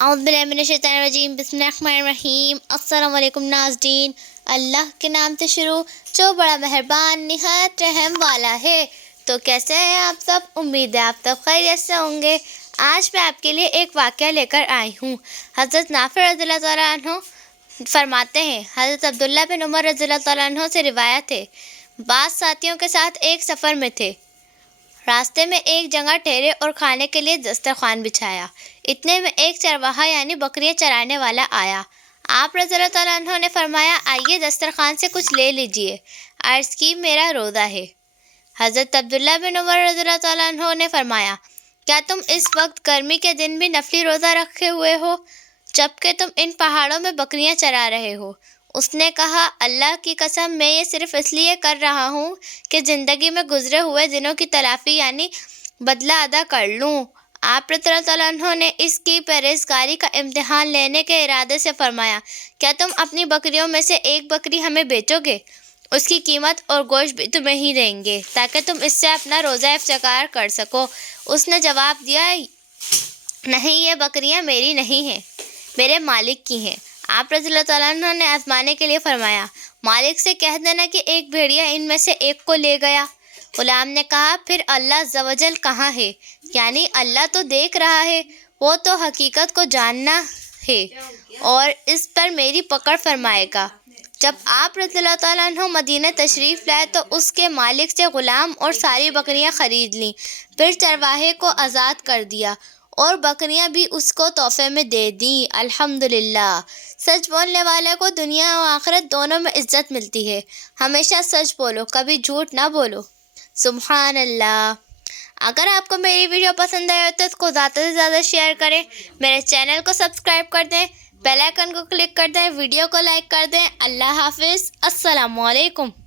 اعوذ باللہ من الشیطان الرجیم، بسم اللہ الرحمن الرحیم۔ السلام علیکم ناظرین، اللہ کے نام سے شروع جو بڑا مہربان نہایت رحم والا ہے۔ تو کیسے ہیں آپ سب؟ امید ہے آپ سب خیریت سے ہوں گے۔ آج میں آپ کے لیے ایک واقعہ لے کر آئی ہوں۔ حضرت نافع رضی اللہ تعالیٰ عنہ فرماتے ہیں، حضرت عبداللہ بن عمر رضی اللہ تعالیٰ عنہ سے روایت ہے، بعض ساتھیوں کے ساتھ ایک سفر میں تھے۔ راستے میں ایک جگہ ٹھہرے اور کھانے کے لیے دسترخوان بچھایا۔ اتنے میں ایک چرواہا یعنی بکریاں چرانے والا آیا۔ آپ رضی اللہ تعالیٰ عنہ نے فرمایا، آئیے دسترخوان سے کچھ لے لیجئے۔ عرض کی، میرا روزہ ہے۔ حضرت عبداللہ بن عمر رضی اللہ تعالیٰ عنہ نے فرمایا، کیا تم اس وقت گرمی کے دن بھی نفلی روزہ رکھے ہوئے ہو جبکہ تم ان پہاڑوں میں بکریاں چرا رہے ہو؟ اس نے کہا، اللہ کی قسم میں یہ صرف اس لیے کر رہا ہوں کہ زندگی میں گزرے ہوئے دنوں کی تلافی یعنی بدلہ ادا کر لوں۔ آپ رضی اللہ تعالیٰ عنہ نے اس کی پرہیزگاری کا امتحان لینے کے ارادے سے فرمایا، کیا تم اپنی بکریوں میں سے ایک بکری ہمیں بیچو گے؟ اس کی قیمت اور گوشت بھی تمہیں ہی دیں گے تاکہ تم اس سے اپنا روزہ افطار کر سکو۔ اس نے جواب دیا، نہیں، یہ بکریاں میری نہیں ہیں، میرے مالک کی ہیں۔ آپ رضی اللہ تعالیٰ عنہ نے آزمانے کے لیے فرمایا، مالک سے کہہ دینا کہ ایک بھیڑیا ان میں سے ایک کو لے گیا۔ غلام نے کہا، پھر اللہ عز و جل کہاں ہے؟ یعنی اللہ تو دیکھ رہا ہے، وہ تو حقیقت کو جاننا ہے اور اس پر میری پکڑ فرمائے گا۔ جب آپ رضی اللہ تعالیٰ عنہ مدینہ تشریف لائے تو اس کے مالک سے غلام اور ساری بکریاں خرید لیں، پھر چرواہے کو آزاد کر دیا اور بکریاں بھی اس کو تحفے میں دے دیں۔ الحمدللہ، سچ بولنے والے کو دنیا و آخرت دونوں میں عزت ملتی ہے۔ ہمیشہ سچ بولو، کبھی جھوٹ نہ بولو۔ سبحان اللہ۔ اگر آپ کو میری ویڈیو پسند آئے تو اس کو زیادہ سے زیادہ شیئر کریں، میرے چینل کو سبسکرائب کر دیں، بیل آئیکن کو کلک کر دیں، ویڈیو کو لائک کر دیں۔ اللہ حافظ، السلام علیکم۔